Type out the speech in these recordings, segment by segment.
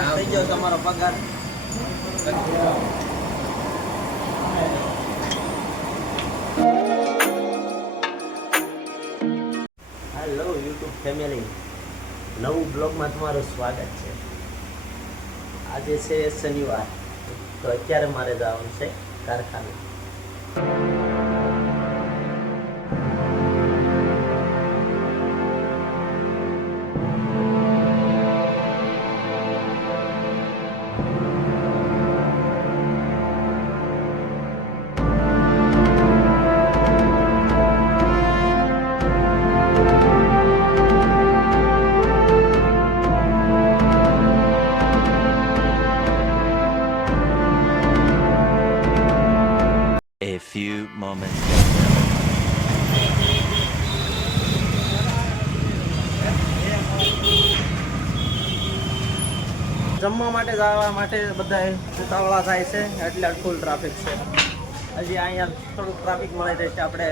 આ થઈ ગયો તમારો પગાર. હેલો યુટ્યુબ ફેમિલી, નવું બ્લોગમાં તમારું સ્વાગત છે. આજે છે શનિવાર, તો અત્યારે મારે જવાનું છે કારખાને. A few moments later. જમવા માટે જવા માટે બધા ઉતાવળા થાય છે, એટલે ફૂલ ટ્રાફિક છે. હજી અહીંયા થોડુંક ટ્રાફિક મળી રહે છે. આપણે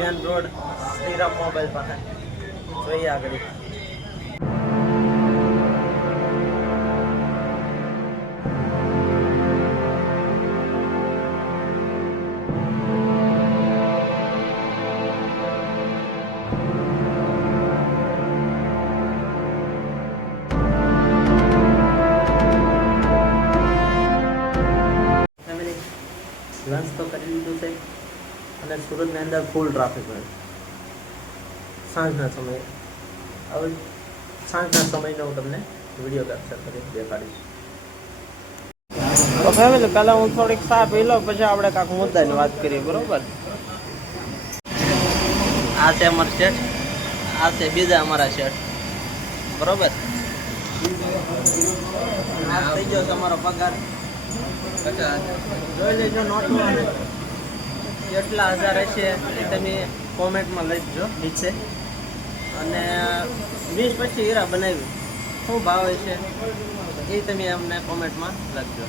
મેન રોડ શ્રીરામ મોબાઈલ પાસે જોઈએ આગળ. લંચ તો કરી લીધું છે અને સુરતની અંદર ફૂલ ટ્રાફિક હોય સાંજના સમયે. હવે સાંજના સમયનો હું તમને વિડીયો કેપ્ચર કરી દેખાડીશ. તો ફેમિલી, પહેલાં હું થોડીક ચા પી લઉં, પછી આપણે કાંઈક મુદ્દાની વાત કરીએ, બરોબર? આ છે અમારા શેઠ, આ છે બીજા અમારા શેઠ, બરોબર? આ થઈ ગયો તમારો પગાર. જોઈ લેજો નોટો અને કેટલા હજાર હશે એ તમે કોમેન્ટમાં લખજો નીચે. અને 20-25 હીરા બનાવી શું ભાવ છે એ તમે અમને કોમેન્ટમાં લખજો.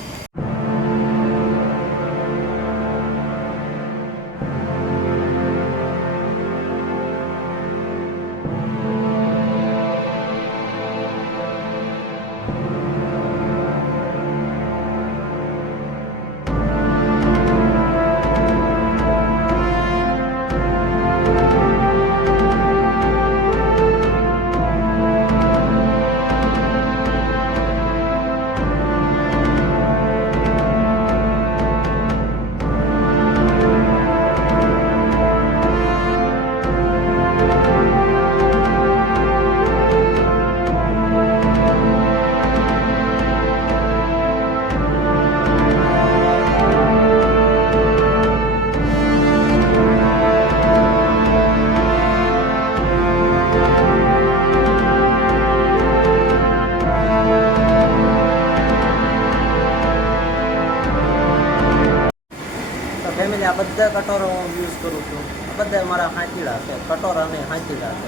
ફેમિલી, આ બધા કટોરો હું યુઝ કરું છું. આ બધા મારા હાંચીડા છે, કટોરા અને હાંચીડા છે.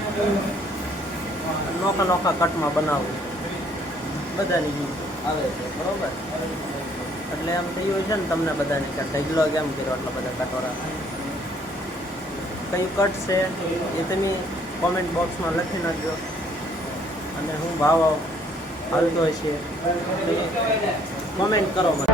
નોખા નોખા કટમાં બનાવું, બધાની આવે છે, બરોબર? એટલે એમ થયું છે ને તમને બધાને કે ઢગલો કેમ કર્યો એટલા બધા કટોરા. કયું કટ છે એ તમે કોમેન્ટ બોક્સમાં લખી નાખજો. અને હું ભાવ હાલતો હશે કોમેન્ટ કરો મને.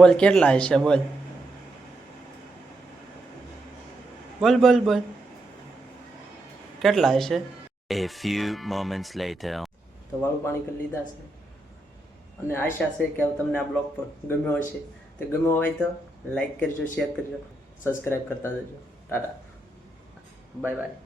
બોલ કેટલા હશે? બોલ બોલ બોલ બોલ કેટલા હશે? A few moments later. તો વાળું પાણી કરી લીધા છે અને આશા છે કે તમને આ બ્લોગ પર ગમ્યો હશે. તો ગમ્યો હોય તો લાઈક કરજો, શેર કરજો, સબસ્ક્રાઈબ કરતા જજો. Tata, bye bye.